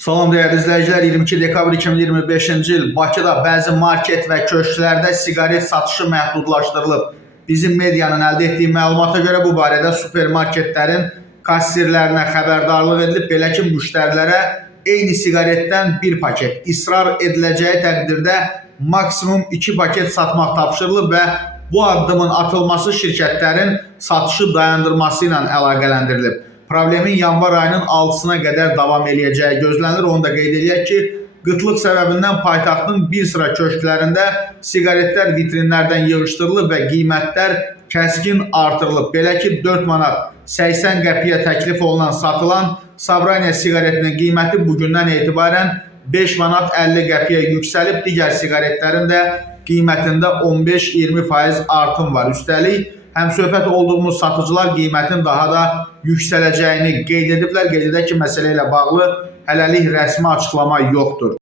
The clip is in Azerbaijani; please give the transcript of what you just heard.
Salam dəyərli izləyicilər, 22 dekabr 2025-ci il Bakıda bəzi market və köşklərdə siqaret satışı məhdudlaşdırılıb. Bizim medianın əldə etdiyi məlumata görə bu barədə supermarketlərin kassirlərinə xəbərdarlıq edilib. Belə ki, müştərilərə eyni siqaretdən bir paket israr ediləcəyi təqdirdə maksimum 2 paket satmaq tapşırılıb və bu addımın atılması şirkətlərin satışı dayandırması ilə əlaqələndirilib. Problemin yanvar ayının 6-sına qədər davam eləyəcəyi gözlənilir. Onu da qeyd edək ki, qıtlıq səbəbindən paytaxtın bir sıra köşklərində siqaretlər vitrinlərdən yığışdırılıb və qiymətlər kəskin artırılıb. Belə ki, 4 manat 80 qəpiyə təklif olunan satılan Sabrania siqaretinin qiyməti bugündən etibarən 5 manat 50 qəpiyə yüksəlib. Digər siqaretlərin də qiymətində 15-20% artım var. Üstəlik, həmsöhbət olduğumuz satıcılar qiymətin daha da yüksələcəyini qeyd ediblər. Qeyd edək ki, məsələ ilə bağlı hələlik rəsmi açıqlama yoxdur.